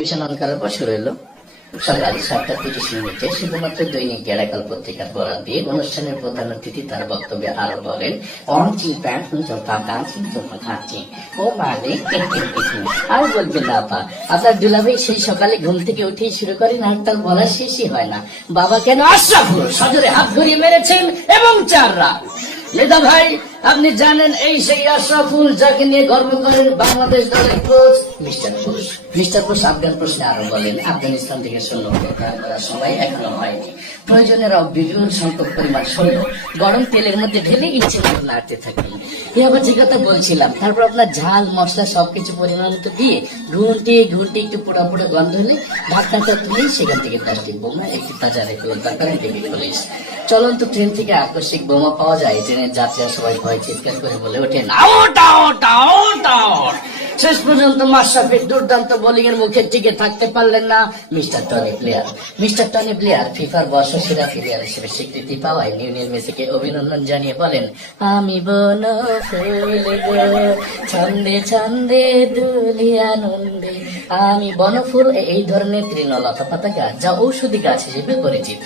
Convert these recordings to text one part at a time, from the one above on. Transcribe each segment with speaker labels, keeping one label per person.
Speaker 1: On করার পর শুরু হলো সকাল সাতটা তিরিশ মিনিটে শুধুমাত্র দৈনিক গেরাকাল পত্রিকার বরাদ দিয়ে অনুষ্ঠানের প্রধান অতিথি তার বক্তব্যে আরও বলেন অন চিং প্যান্ট চোখা কান চিং চোখা ও মানে আর বলবেন না, আপা, আপনার দুলাভাই সেই সকালে ঘুম থেকে উঠেই শুরু করেন আর তার বলার শেষই হয় না। বাবা কেন আশরাফুল সজরে হাত ঘুরিয়ে মেরেছেন এবং চার রাত। লেদা ভাই আপনি জানেন এই সেই আশরাফুল যাকে নিয়ে গর্ব করেন বাংলাদেশ দলের coach mister Ghosh mister Ghosh Afghan প্রশ্নে আরও বলেন, আফগানিস্তান থেকে সৈন্য প্রত্যাহার করার সময় এখনও হয়নি। প্রয়োজনের সংখ্যক পরিমাণ সৈন্য গরম তেলের মধ্যে ঢেলে ইচ্ছে মতো নাড়তে আবার যে কথা বলছিলাম, তারপর আপনার ঝাল, মশলা সবকিছু পরিমাণ মতো দিয়ে ঘুনটি ঘুনটি একটু পোড়া পোড়া গন্ধ হলে ঢাকনাটা তুলে সেখান থেকে বোমা একটি তাজা রেখে উদ্ধার করেন ডিবি পুলিশ চলন্ত ট্রেন থেকে আকস্মিক বোমা পাওয়া যায় ট্রেনের যাত্রীরা সবাই ভয় চিৎকার করে বলে ওঠেন। আউট আউট আউট আউট শেষ পর্যন্ত মাশরাফির দুর্দান্ত বোলিং এর মুখে টিকে থাকতে পারলেন না mister Tony player. Mister Tony player ফিফার বর্ষসেরা প্লেয়ার হিসেবে স্বীকৃতি পাওয়ায় নিউনিয়ন মেসিকে অভিনন্দন জানিয়ে বলেন, আমি বন ছন্দে ছন্দে দুলি আনন্দে আমি বনফুল এই ধরনের তৃণলতা পাতা গাছ যা ঔষধি গাছ হিসেবে পরিচিত।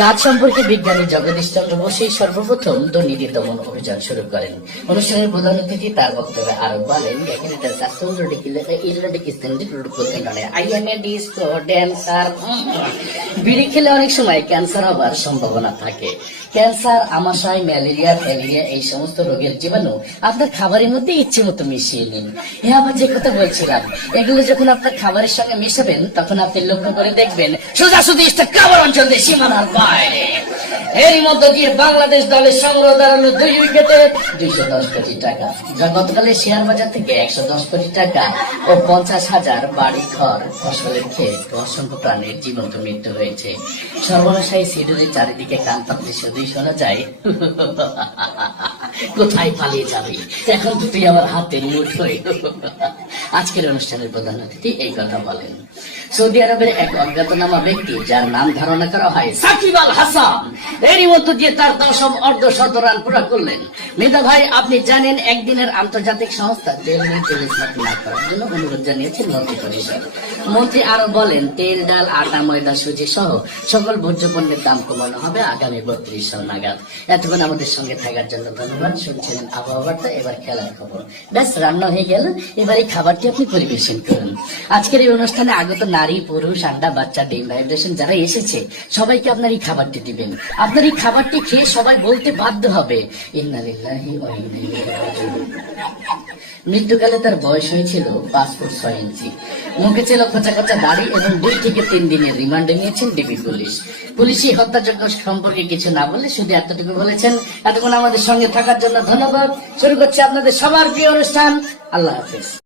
Speaker 1: গাছ সম্পর্কে বিজ্ঞানী জগদীশ চন্দ্র বসুই সর্বপ্রথম দুর্নীতি দমন অভিযান শুরু করেন। অনুষ্ঠানের প্রধান অতিথি তার বক্তব্যে আরও বলেন এই সমস্ত রোগের জীবাণু আপনার খাবারের মধ্যে ইচ্ছে মতো মিশিয়ে নিন। এ আবার যে কথা বলছিলাম, এগুলো যখন আপনার খাবারের সঙ্গে মিশাবেন, তখন আপনি লক্ষ্য করে দেখবেন সোজাসুজি খাবার অঞ্চল দিয়ে সীমানার বাইরে। এরই মধ্য দিয়ে বাংলাদেশ দলের সংগ্রহ দাঁড়াল দুই উইকেটে দুইশো দশ কোটি টাকা। যা গতকালে শেয়ার বাজার থেকে একশো দশ কোটি টাকা ও পঞ্চাশ হাজার বাড়ি ঘর, ফসলের ক্ষেত অসংখ্য প্রাণীর জীবন্ত মৃত্যু হয়েছে। সর্বনাশায়ী সিডুলের চারিদিকে কান পাতলে শুধুই শোনা যায়, কোথায় পালিয়ে যাবে? এখন তো তুই আমার হাতে মুঠ হয়ে আজকের অনুষ্ঠানের প্রধান অতিথি এই কথা বলেন। সৌদি আরবের এক অজ্ঞাতনামা ব্যক্তি, যার নাম ধারণা করা হয় সাকিব আল হাসান। এরই মধ্য দিয়ে তার দশম অর্ধ শত রান পুরা করলেন। মেধা ভাই, আপনি জানেন, একদিনের আন্তর্জাতিক সংস্থা তেল নিয়ে তেল স্মার্ট না করার জন্য অনুরোধ জানিয়েছেন মন্ত্রী পরিষদ। মন্ত্রী আরও বলেন, তেল, ডাল, আটা, ময়দা, সুজি সহ সকল ভোজ্য পণ্যের দাম কমানো হবে আগামী বত্রিশ সাল নাগাদ। এতক্ষণ আমাদের সঙ্গে থাকার জন্য ধন্যবাদ। শুনছিলেন আবহাওয়া বার্তা, এবার খেলার খবর। ব্যাস, রান্না হয়ে গেল। এবার এই খাবারটি আপনি পরিবেশন করুন। আজকের এই অনুষ্ঠানে আগত নারী, পুরুষ আন্ডা বাচ্চা, ডিম ভাইব্রেশন যারা এসেছে, সবাইকে আপনার এই খাবারটি দিবেন। আপনার এই খাবারটি খেয়ে সবাই বলতে বাধ্য হবে মৃত্যুকালে তার বয়স হয়েছিল পাঁচ ফুট ছয় ইঞ্চি। মুখে ছিল খোঁচা খোঁচা দাড়ি এবং দুই থেকে তিন দিনের রিমান্ডে নিয়েছেন ডিবি পুলিশ পুলিশই হত্যাযজ্ঞ সম্পর্কে কিছু না বলে শুধু এতটুকু বলেছেন, এতক্ষণ আমাদের সঙ্গে থাকার জন্য ধন্যবাদ। শুরু করছে আপনাদের সবার প্রিয় অনুষ্ঠান। আল্লাহ হাফিজ।